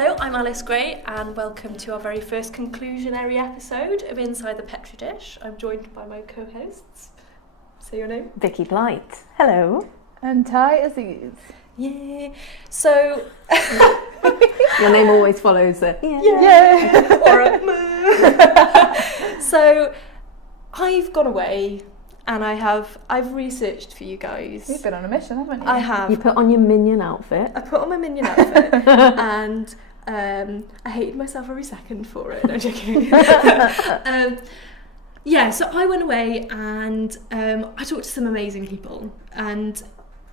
Hello, I'm Alice Gray and welcome to our very first conclusionary episode of Inside the Petri Dish. I'm joined by my co-hosts. Say your name. Vicky Blight. Hello. And Tay Aziz. Yeah. So... Your name always follows the yeah. Or a So I've gone away and I've researched for you guys. You've been on a mission, haven't you? I have. You put on your minion outfit. I put on my minion outfit and I hated myself every second for it. No, I'm joking. So I went away and I talked to some amazing people and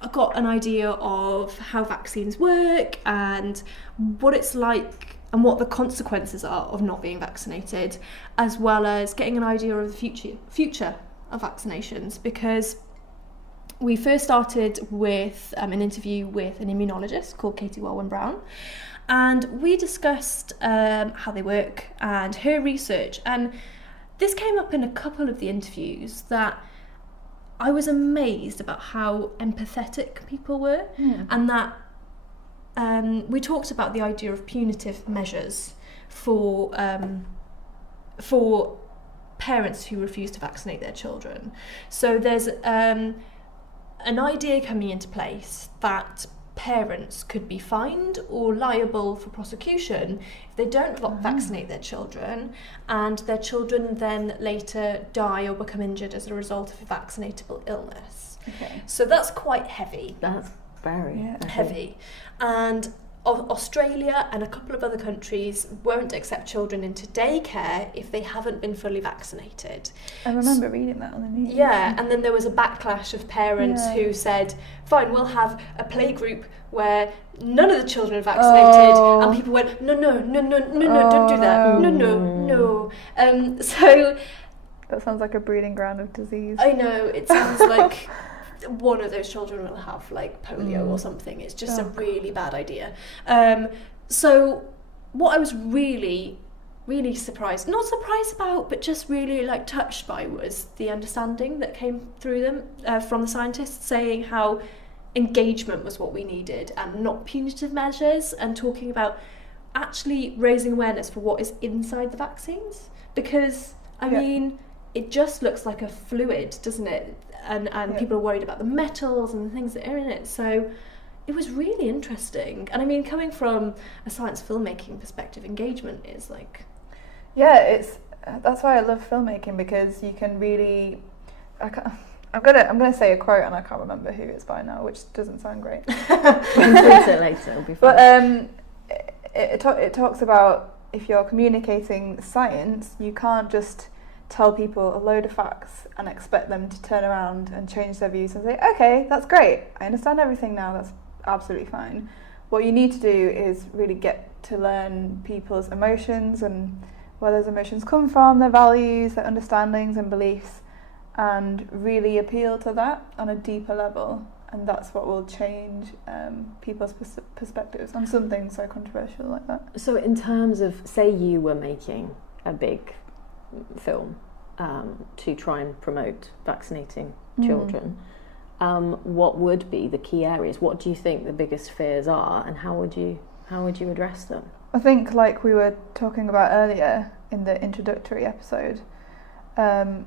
I got an idea of how vaccines work and what it's like and what the consequences are of not being vaccinated, as well as getting an idea of the future of vaccinations, because we first started with an interview with an immunologist called Katie Welwyn-Brown, and we discussed how they work and her research, and this came up in a couple of the interviews that I was amazed about how empathetic people were, and that we talked about the idea of punitive measures for parents who refuse to vaccinate their children. So there's an idea coming into place that parents could be fined or liable for prosecution if they don't vaccinate their children, and their children then later die or become injured as a result of a vaccinatable illness. Okay. So that's quite heavy. That's very heavy. And Australia and a couple of other countries won't accept children into daycare if they haven't been fully vaccinated. I remember reading that on the news. Yeah, and then there was a backlash of parents who said, fine, we'll have a playgroup where none of the children are vaccinated, and people went, no, don't do that, no. So that sounds like a breeding ground of disease. I know, it sounds like one of those children will have like polio or something. It's just a really bad idea. So what I was really surprised, not surprised about, but just really like touched by, was the understanding that came through them from the scientists, saying how engagement was what we needed and not punitive measures, and talking about actually raising awareness for what is inside the vaccines, because I mean, it just looks like a fluid, doesn't it? And people are worried about the metals and the things that are in it. So it was really interesting. And I mean, coming from a science filmmaking perspective, engagement is like... Yeah, that's why I love filmmaking, because you can really... I'm gonna say a quote and I can't remember who it's by now, which doesn't sound great. We can fix it later, it'll be fine. But it talks about, if you're communicating science, you can't just tell people a load of facts and expect them to turn around and change their views and say, okay, that's great, I understand everything now, that's absolutely fine. What you need to do is really get to learn people's emotions and where those emotions come from, their values, their understandings and beliefs, and really appeal to that on a deeper level. And that's what will change people's perspectives on something so controversial like that. So in terms of, say you were making a big film to try and promote vaccinating children, what would be the key areas? What do you think the biggest fears are, and how would you address them? I think, like we were talking about earlier in the introductory episode, a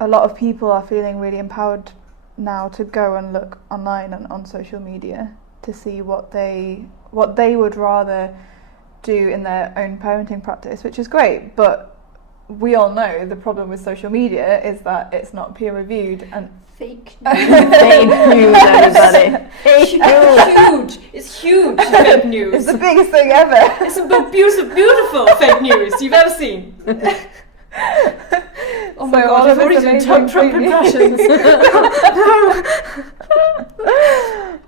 lot of people are feeling really empowered now to go and look online and on social media to see what they would rather do in their own parenting practice, which is great, but we all know the problem with social media is that it's not peer reviewed and fake news. Fake news, everybody. Huge. It's huge fake news. It's the biggest thing ever. It's the most beautiful fake news you've ever seen. Oh my God, I've already done Trump impressions.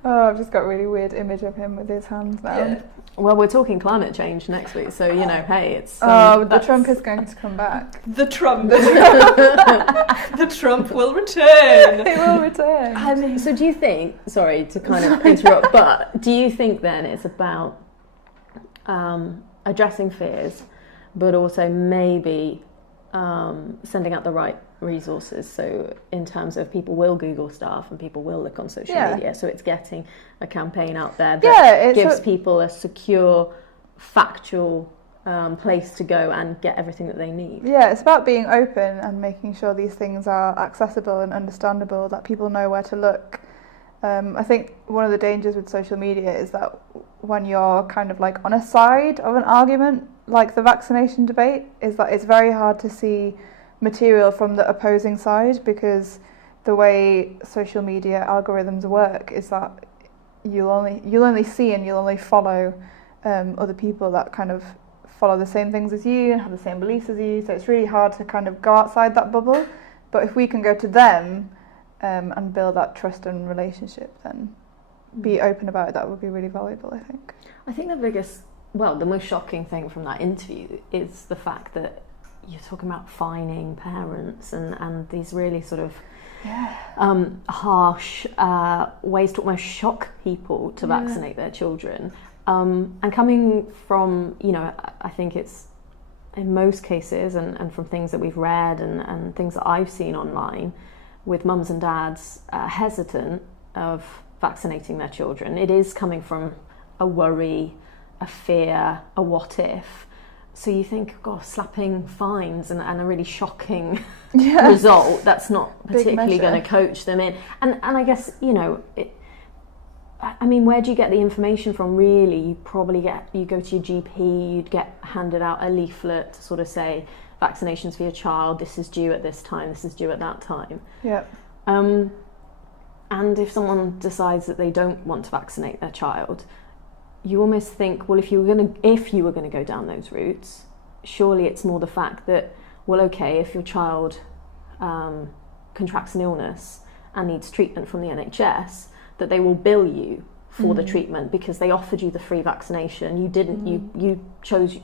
I've just got a really weird image of him with his hands now. Yeah. Well, we're talking climate change next week, so hey, it's... the Trump is going to come back. The Trump will return. It will return. So do you think, sorry to kind of interrupt, but do you think then it's about addressing fears, but also maybe sending out the right resources? So in terms of people will Google stuff and people will look on social media, so it's getting a campaign out there that gives people a secure factual place to go and get everything that they need. Yeah, it's about being open and making sure these things are accessible and understandable, that people know where to look. I think one of the dangers with social media is that when you're kind of like on a side of an argument, like the vaccination debate, is that it's very hard to see material from the opposing side, because the way social media algorithms work is that you'll only see and you'll only follow other people that kind of follow the same things as you and have the same beliefs as you, so it's really hard to kind of go outside that bubble. But if we can go to them and build that trust and relationship, then be open about it, that would be really valuable, I think. I think the most shocking thing from that interview is the fact that you're talking about fining parents and these really sort of harsh ways to almost shock people to vaccinate their children. And coming from, I think it's in most cases, and from things that we've read and things that I've seen online, with mums and dads hesitant of vaccinating their children, it is coming from a worry, a fear, a what if. So you think, gosh, slapping fines and a really shocking result, that's not particularly going to coach them in. And I guess, where do you get the information from, really? You probably you go to your GP, you'd get handed out a leaflet to sort of say, vaccinations for your child, this is due at this time, this is due at that time. Yeah. And if someone decides that they don't want to vaccinate their child, you almost think, well, if you were going to go down those routes, surely it's more the fact that, well, okay, if your child contracts an illness and needs treatment from the NHS, that they will bill you for the treatment because they offered you the free vaccination. You didn't. You chose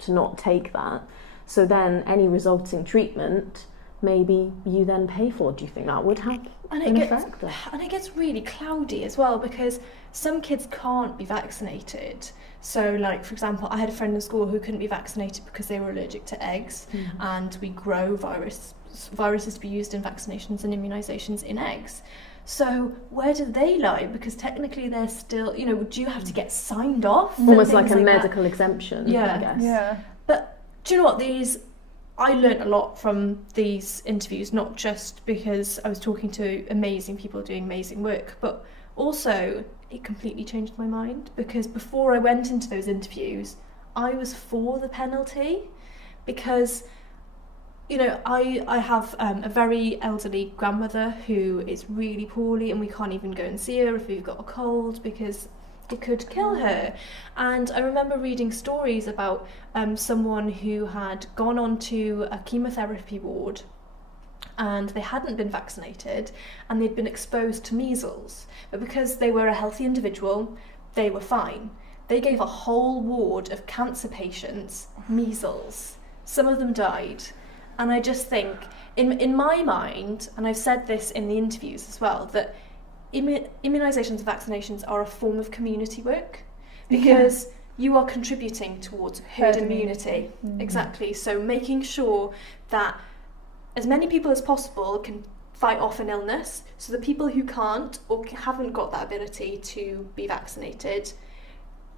to not take that. So then any resulting treatment, maybe you then pay for. Do you think that would have an effect? And it gets really cloudy as well, because some kids can't be vaccinated. So, like, for example, I had a friend in school who couldn't be vaccinated because they were allergic to eggs, and we grow viruses to be used in vaccinations and immunisations in eggs. So where do they lie? Because technically they're still, do you have to get signed off? Almost like a medical exemption, I guess. Yeah. But do you know what? I learnt a lot from these interviews, not just because I was talking to amazing people doing amazing work, but also it completely changed my mind, because before I went into those interviews, I was for the penalty, because I have a very elderly grandmother who is really poorly, and we can't even go and see her if we've got a cold, because it could kill her. And I remember reading stories about someone who had gone onto a chemotherapy ward and they hadn't been vaccinated and they'd been exposed to measles, but because they were a healthy individual, they were fine. They gave a whole ward of cancer patients measles. Some of them died. And I just think, in my mind, and I've said this in the interviews as well, that immunisations and vaccinations are a form of community work, because you are contributing towards herd immunity. Exactly. So making sure that as many people as possible can fight off an illness, so the people who can't or haven't got that ability to be vaccinated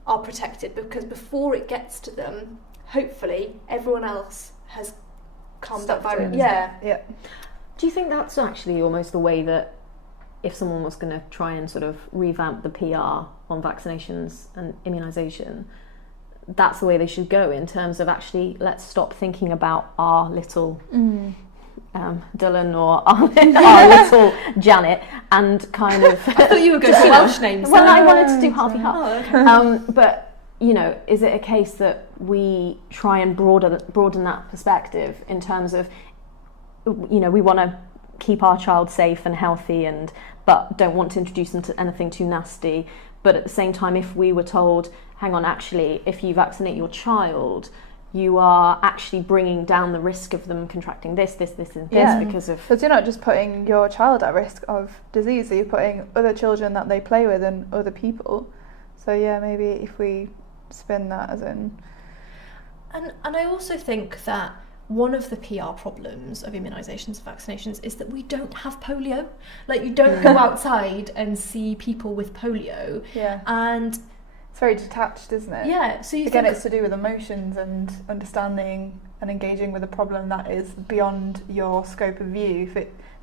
are protected, because before it gets to them, hopefully everyone else has calmed that virus. Yeah. Do you think that's actually almost the way that, if someone was going to try and sort of revamp the PR on vaccinations and immunisation, that's the way they should go, in terms of actually, let's stop thinking about our little Dylan or our little Janet, and kind of... I thought you were going to Welsh names. Well, I wanted to do half-y half. But, is it a case that we try and broaden that perspective in terms of, we want to keep our child safe and healthy, but don't want to introduce them to anything too nasty. But at the same time, if we were told, hang on, actually, if you vaccinate your child, you are actually bringing down the risk of them contracting this, and this, because of... Because you're not just putting your child at risk of disease, you're putting other children that they play with and other people. So yeah, maybe if we spin that as in... And I also think that one of the PR problems of immunisations and vaccinations is that we don't have polio. Like, you don't go outside and see people with polio. Yeah. And It's very detached, isn't it? Yeah, so you Again, think, it's to do with emotions and understanding and engaging with a problem that is beyond your scope of view. If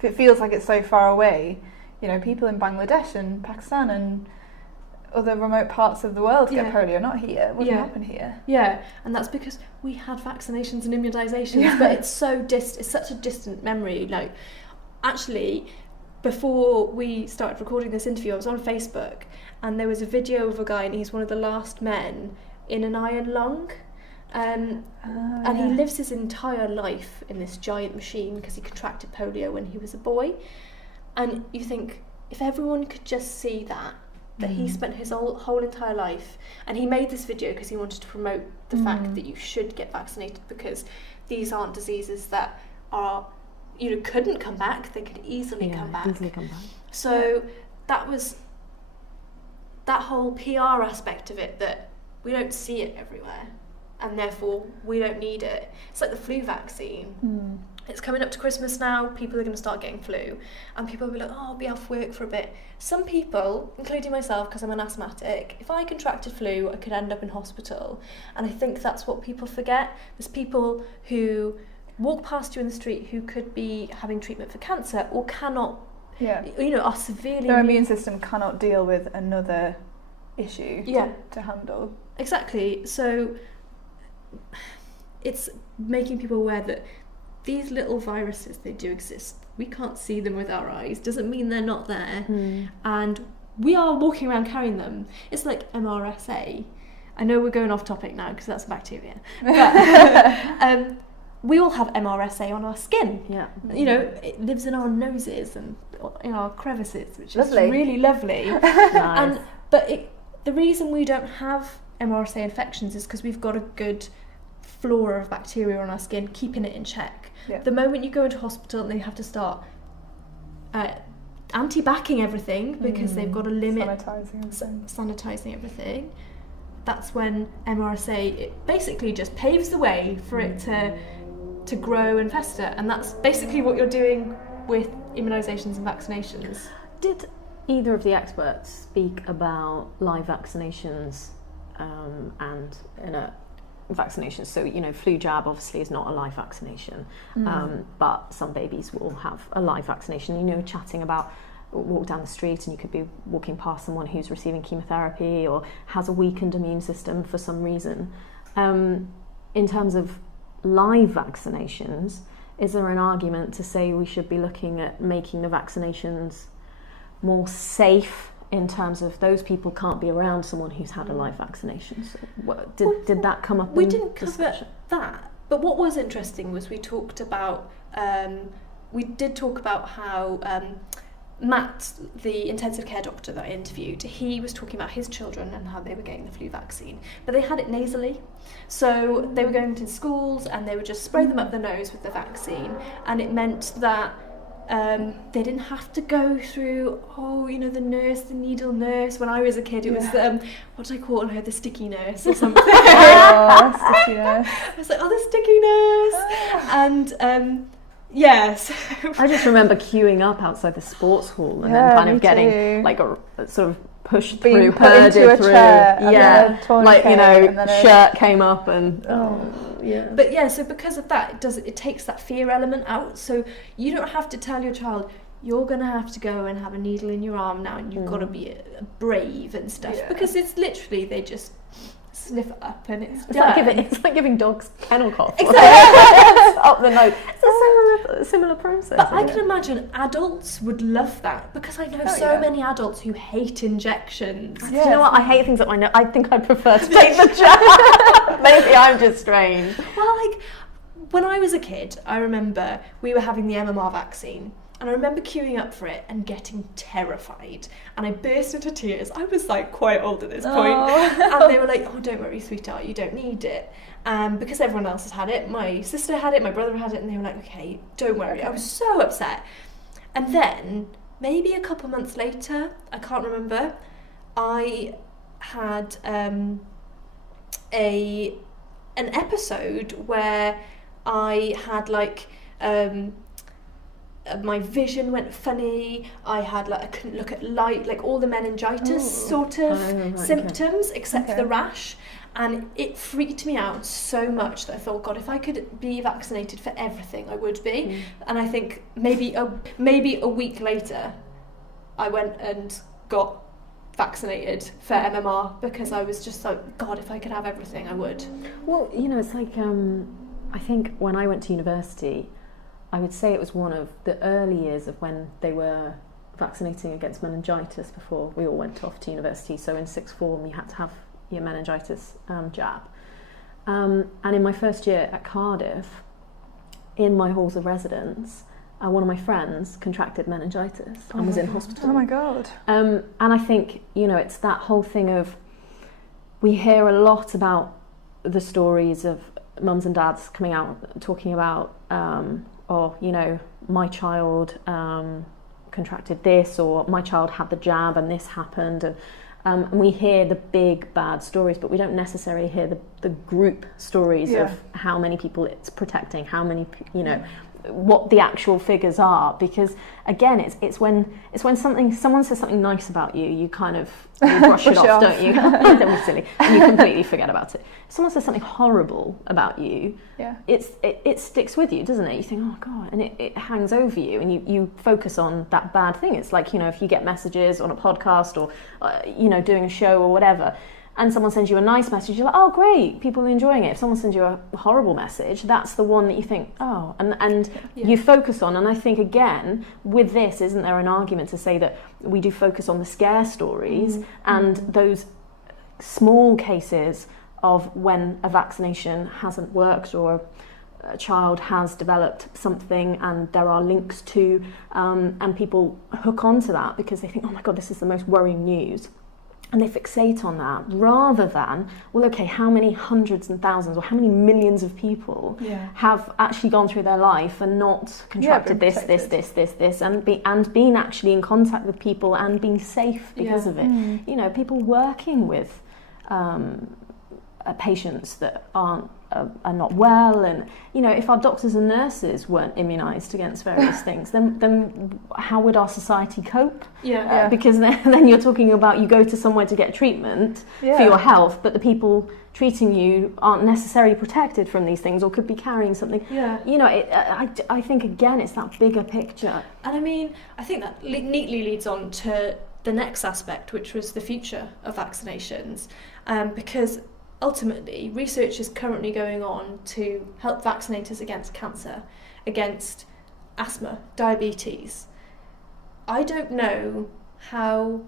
it feels like it's so far away, you know, people in Bangladesh and Pakistan and other remote parts of the world get polio, not here. It wouldn't happen here. Yeah, and that's because we had vaccinations and immunisations, but it's such a distant memory. Like, actually, before we started recording this interview, I was on Facebook, and there was a video of a guy, and he's one of the last men in an iron lung. And he lives his entire life in this giant machine because he contracted polio when he was a boy. And you think, if everyone could just see that he spent his whole entire life, and he made this video because he wanted to promote the fact that you should get vaccinated, because these aren't diseases that are, you know, couldn't come back. They could easily come back. So that was that whole PR aspect of it, that we don't see it everywhere, and therefore we don't need it. It's like the flu vaccine. It's coming up to Christmas now, people are going to start getting flu, and people will be like, oh, I'll be off work for a bit. Some people, including myself, because I'm an asthmatic, if I contracted flu, I could end up in hospital. And I think that's what people forget. There's people who walk past you in the street who could be having treatment for cancer or cannot, you know, are severely... Their immune system cannot deal with another issue to handle. Exactly. So it's making people aware that these little viruses, they do exist. We can't see them with our eyes. Doesn't mean they're not there. And we are walking around carrying them. It's like MRSA. I know we're going off topic now because that's bacteria. But we all have MRSA on our skin. Yeah. You know, it lives in our noses and in our crevices, which is really lovely. Nice. But the reason we don't have MRSA infections is because we've got a good flora of bacteria on our skin, keeping it in check. The moment you go into hospital and they have to start anti-backing everything because they've got to limit sanitising everything, that's when MRSA, it basically just paves the way for it to grow and fester, and that's basically what you're doing with immunisations and vaccinations. Did either of the experts speak about live vaccinations and vaccinations? So, you know, flu jab obviously is not a live vaccination, but some babies will have a live vaccination. You know, chatting about, walk down the street and you could be walking past someone who's receiving chemotherapy or has a weakened immune system for some reason. In terms of live vaccinations, is there an argument to say we should be looking at making the vaccinations more safe in terms of those people can't be around someone who's had a live vaccination? So did that come up? We didn't cover that, but what was interesting was we talked about we did talk about how Matt, the intensive care doctor that I interviewed, he was talking about his children and how they were getting the flu vaccine, but they had it nasally. So they were going to schools and they would just spray them up their nose with the vaccine, and it meant that they didn't have to go through, the nurse, the needle nurse. When I was a kid, it was, what did I call her, the sticky nurse or something? Sticky nurse. I was like, the sticky nurse. And yes. I just remember queuing up outside the sports hall and then kind of getting like a sort of pushed through, herded through. Shirt came up and But yeah, so because of that, it takes that fear element out. So you don't have to tell your child, you're going to have to go and have a needle in your arm now and you've got to be brave and stuff. Because it's literally, they just sniff it up and it's like giving dogs kennel cough. Exactly. Up the nose. It's a similar process. But I can imagine adults would love that, because I know many adults who hate injections. Do you know what? I hate things that I think I'd prefer to take the jab. Maybe I'm just strange. Well, like, when I was a kid, I remember we were having the MMR vaccine. And I remember queuing up for it and getting terrified. And I burst into tears. I was like quite old at this point. And they were like, don't worry, sweetheart, you don't need it. Because everyone else has had it. My sister had it, my brother had it, and they were like, okay, don't worry. I was so upset. And then, maybe a couple months later, I can't remember, I had an episode where I had my vision went funny. I couldn't look at light, like all the meningitis sort of symptoms, except for the rash. And it freaked me out so much that I thought, God, if I could be vaccinated for everything, I would be. And I think maybe a week later, I went and got vaccinated for MMR, because I was just like, God, if I could have everything, I would. Well, it's like, I think when I went to university, I would say it was one of the early years of when they were vaccinating against meningitis before we all went off to university. So in sixth form, you had to have your meningitis jab. And in my first year at Cardiff, in my halls of residence, one of my friends contracted meningitis and was in hospital. Oh my God. And I think, it's that whole thing of, we hear a lot about the stories of mums and dads coming out talking about, my child contracted this, or my child had the jab and this happened. And we hear the big bad stories, but we don't necessarily hear the group stories of how many people it's protecting, how many, what the actual figures are. Because again, it's when someone says something nice about you, you kind of brush it off, don't you? Don't be silly, and you completely forget about it. If someone says something horrible about you, it sticks with you, doesn't it? You think, oh God, and it hangs over you, and you focus on that bad thing. It's like, if you get messages on a podcast or doing a show or whatever, and someone sends you a nice message, you're like, oh great, people are enjoying it. If someone sends you a horrible message, that's the one that you think, oh, and you focus on. And I think, again, with this, isn't there an argument to say that we do focus on the scare stories and those small cases of when a vaccination hasn't worked, or a child has developed something and there are links to, and people hook onto that because they think, oh my God, this is the most worrying news. And they fixate on that, rather than, well, okay, how many hundreds and thousands or how many millions of people have actually gone through their life and not contracted this, and been actually in contact with people and been safe because of it. People working with patients that are not well, and if our doctors and nurses weren't immunised against various things, then how would our society cope? Because then you're talking about, you go to somewhere to get treatment for your health, but the people treating you aren't necessarily protected from these things, or could be carrying something. I think, again, it's that bigger picture. And I mean, I think that neatly leads on to the next aspect, which was the future of vaccinations, because ultimately, research is currently going on to help vaccinate us against cancer, against asthma, diabetes. I don't know how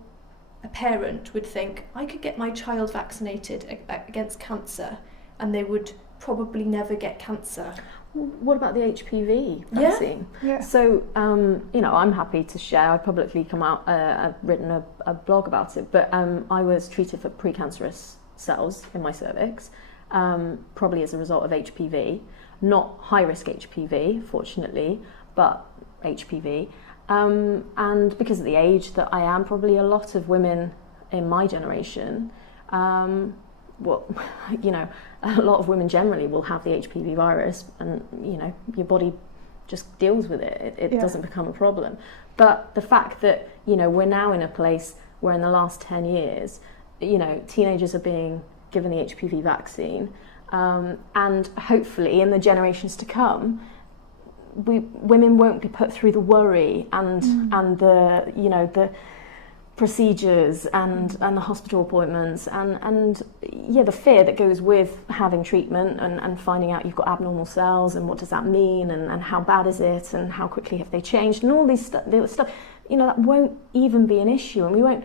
a parent would think, I could get my child vaccinated against cancer and they would probably never get cancer. What about the HPV vaccine? Yeah. So, I'm happy to share. I publicly come out, I've written a blog about it, but I was treated for precancerous cells in my cervix, probably as a result of HPV, not high-risk HPV, fortunately, but HPV. And because of the age that I am, probably a lot of women in my generation, a lot of women generally will have the HPV virus, and, your body just deals with it. It doesn't become a problem. But the fact that, we're now in a place where in the last 10 years, teenagers are being given the HPV vaccine, and hopefully in the generations to come, women won't be put through the worry and the procedures and the hospital appointments and the fear that goes with having treatment and finding out you've got abnormal cells, and what does that mean, and how bad is it, and how quickly have they changed, and all these stuff, that won't even be an issue, and we won't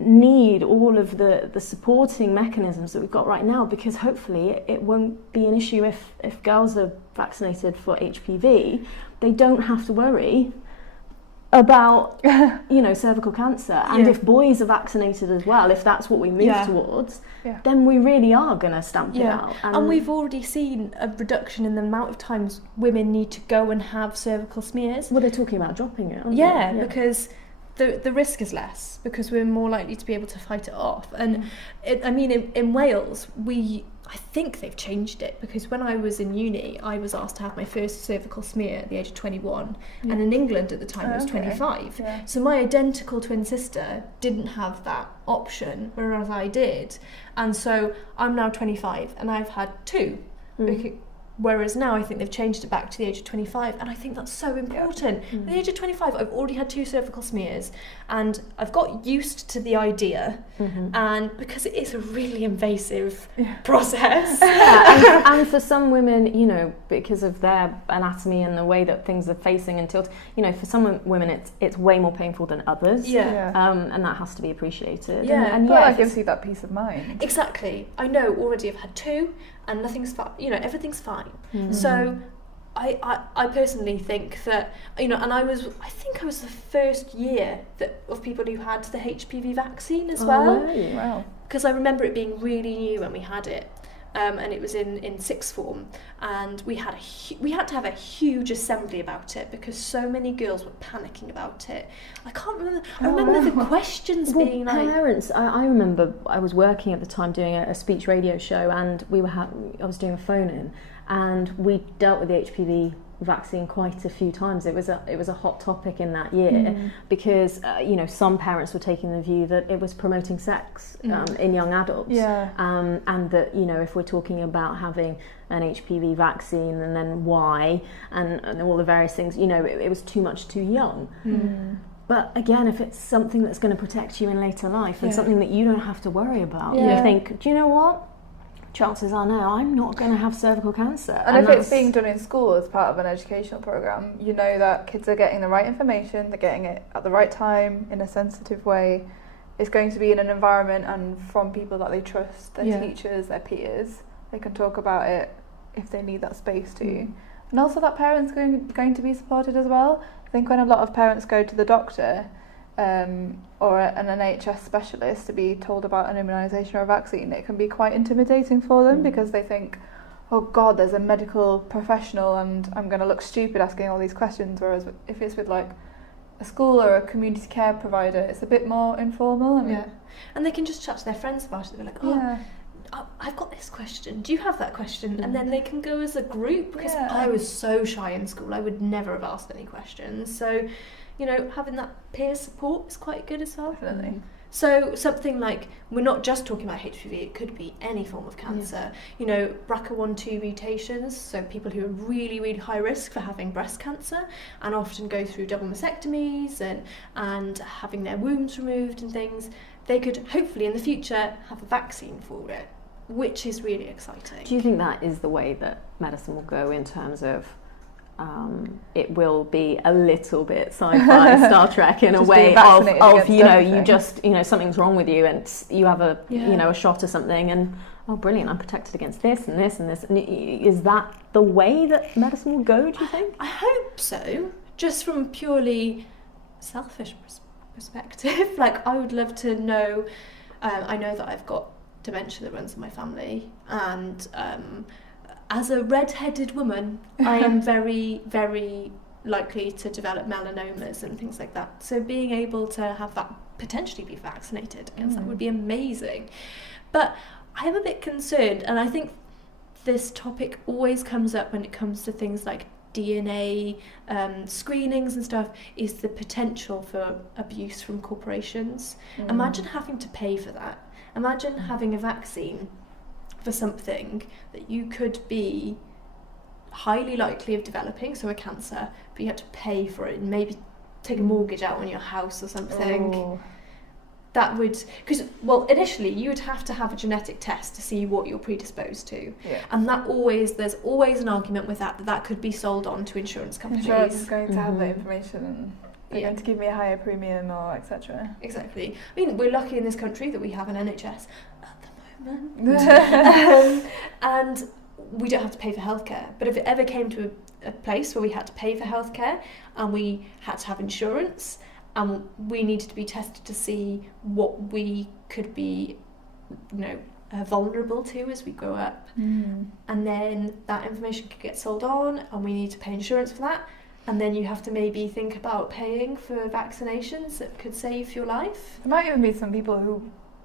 need all of the supporting mechanisms that we've got right now, because hopefully it won't be an issue if girls are vaccinated for HPV. They don't have to worry about cervical cancer, and if boys are vaccinated as well, if that's what we move towards, then we really are going to stamp it out. And we've already seen a reduction in the amount of times women need to go and have cervical smears. Well, they're talking about dropping it, aren't they? Because the risk is less, because we're more likely to be able to fight it off. And in Wales, I think they've changed it, because when I was in uni, I was asked to have my first cervical smear at the age of 21, and in England at the time I was 25. Yeah. So my identical twin sister didn't have that option, whereas I did. And so I'm now 25 and I've had 2. Whereas now I think they've changed it back to the age of 25, and I think that's so important. At the age of 25, I've already had 2 cervical smears, and I've got used to the idea, and because it is a really invasive process. And for some women, you know, because of their anatomy and the way that things are facing and tilted, you know, for some women it's way more painful than others. And that has to be appreciated. And that gives you that peace of mind. Exactly. I know already I've had 2, and nothing's fine, you know, everything's fine. So I personally think that, you know, and I think I was the first year of people who had the HPV vaccine as well. Wow. Because I remember it being really new when we had it. And it was in sixth form, and we had to have a huge assembly about it because so many girls were panicking about it. I can't remember. I remember the questions being like. Parents. I remember I was working at the time doing a speech radio show, and I was doing a phone in, and we dealt with the HPV vaccine quite a few times. It was a hot topic in that year because you know, some parents were taking the view that it was promoting sex in young adults, and that, you know, if we're talking about having an HPV vaccine and then why and all the various things, you know, it was too much too young. But again, if it's something that's going to protect you in later life and something that you don't have to worry about, you think, do you know what? Chances are now I'm not going to have cervical cancer. And if it's being done in school as part of an educational programme, you know that kids are getting the right information, they're getting it at the right time, in a sensitive way. It's going to be in an environment and from people that they trust, their teachers, their peers. They can talk about it if they need that space to. And also that parents going to be supported as well. I think when a lot of parents go to the doctor, or an NHS specialist to be told about an immunisation or a vaccine, it can be quite intimidating for them because they think, oh God, there's a medical professional and I'm going to look stupid asking all these questions, whereas if it's with like a school or a community care provider, it's a bit more informal. And they can just chat to their friends about it. They're like, I've got this question, do you have that question? And then they can go as a group, because I was so shy in school, I would never have asked any questions. So, you know, having that peer support is quite good as well. Definitely. So something like, we're not just talking about HPV, it could be any form of cancer. You know, BRCA1/2 mutations, so people who are really, really high risk for having breast cancer and often go through double mastectomies and having their wombs removed and things, they could hopefully in the future have a vaccine for it, which is really exciting. Do you think that is the way that medicine will go, in terms of it will be a little bit sci-fi, Star Trek in a way of you know, you just, you know, something's wrong with you and you have a you know, a shot or something, and oh brilliant, I'm protected against this and this and this. And is that the way that medicine will go, do you think? I hope so, just from a purely selfish perspective. Like, I would love to know, I know that I've got dementia that runs in my family, and as a red-headed woman, I am very, very likely to develop melanomas and things like that. So being able to have that potentially be vaccinated against that would be amazing. But I am a bit concerned, and I think this topic always comes up when it comes to things like DNA screenings and stuff, is the potential for abuse from corporations. Imagine having to pay for that. Imagine having a vaccine for something that you could be highly likely of developing, so a cancer, but you had to pay for it and maybe take a mortgage out on your house or something. That would, because, well, initially you would have to have a genetic test to see what you're predisposed to, and there's always an argument with that could be sold on to insurance companies. Insurance is going to have the information and they're going to give me a higher premium or etc. Exactly. I mean, we're lucky in this country that we have an NHS at the moment. And we don't have to pay for healthcare. But if it ever came to a place where we had to pay for healthcare and we had to have insurance and we needed to be tested to see what we could be, you know, vulnerable to as we grow up, and then that information could get sold on and we need to pay insurance for that, and then you have to maybe think about paying for vaccinations that could save your life. There might even be some people who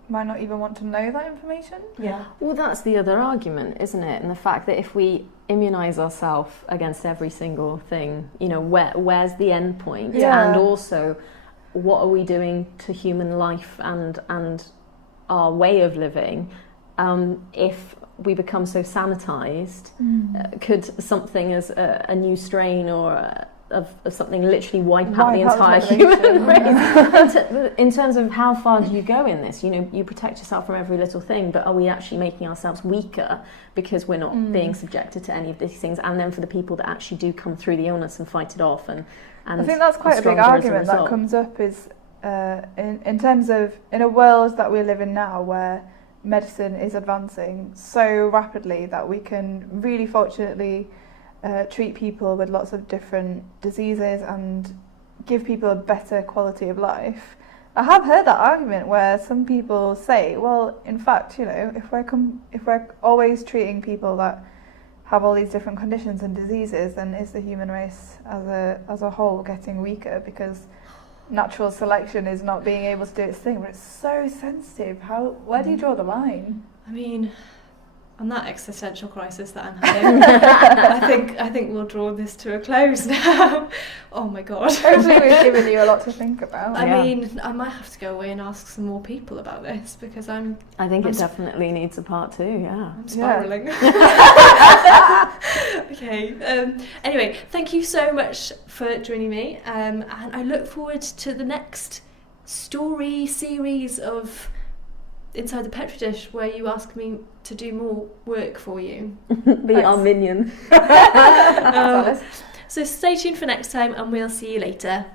might not even want to know that information. Yeah. Well, that's the other argument, isn't it? And the fact that if we immunise ourselves against every single thing, you know, where's the end point? Yeah. And also, what are we doing to human life and our way of living if we become so sanitised? Could something as a new strain or of something literally wipe out the entire human race? In terms of how far do you go in this? You know, you protect yourself from every little thing, but are we actually making ourselves weaker because we're not being subjected to any of these things? And then for the people that actually do come through the illness and fight it off, and I think that's quite a big argument that comes up is in terms of in a world that we live in now where medicine is advancing so rapidly that we can really fortunately treat people with lots of different diseases and give people a better quality of life. I have heard that argument where some people say, well, in fact, you know, if we're always treating people that have all these different conditions and diseases, then is the human race as a whole getting weaker because natural selection is not being able to do its thing? But it's so sensitive. Where do you draw the line? I mean, on that existential crisis that I'm having, I think we'll draw this to a close now. Oh my god. Hopefully we've given you a lot to think about. I mean, I might have to go away and ask some more people about this because I think it definitely needs a part 2, yeah. I'm spiralling. Okay. Anyway, thank you so much for joining me, and I look forward to the next story series of Inside the Petri Dish, where you ask me to do more work for you. Be our minion. So stay tuned for next time, and we'll see you later.